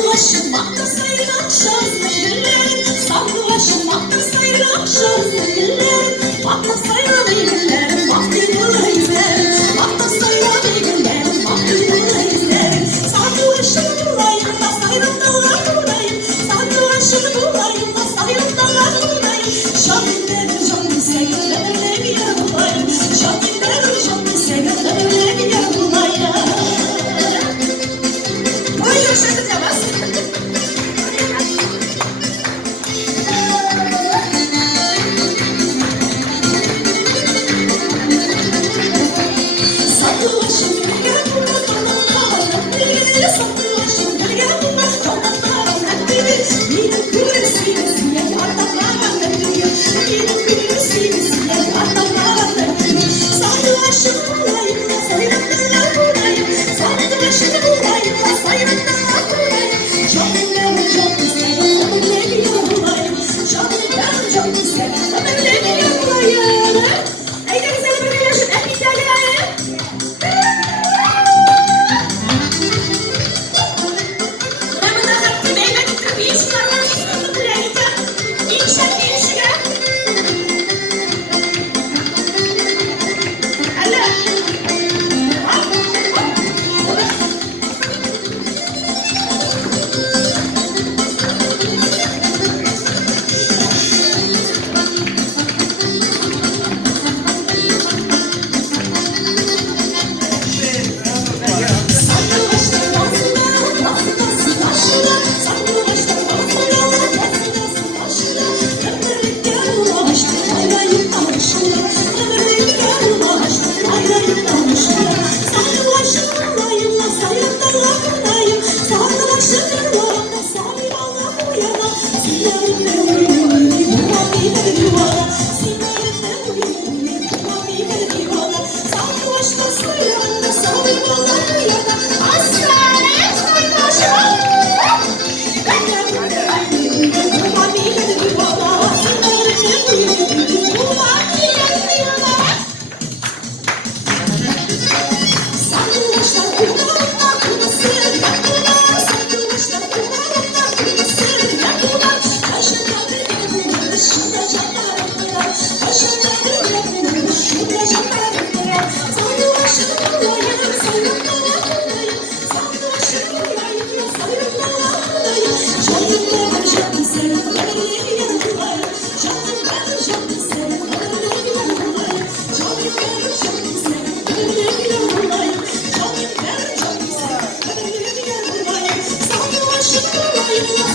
Sandılaşmak da sayılan şanslı günler, sandılaşmak da sayılan şanslı günler. Bakma sayılan iyi günler, vakti bulayım, bakma sayılan iyi günler, vakti bulayım. Sandılaşını bulayım da sayılan dağlar bulayım, sandılaşını bulayım da sayılan dağlar bulayım. Şahitlerim canım sevgilim bir yer bulayım, şahitlerim canım sevgilim bir yer bulayım. Buyurun şarkıcamız. Sandılaşın bulayım,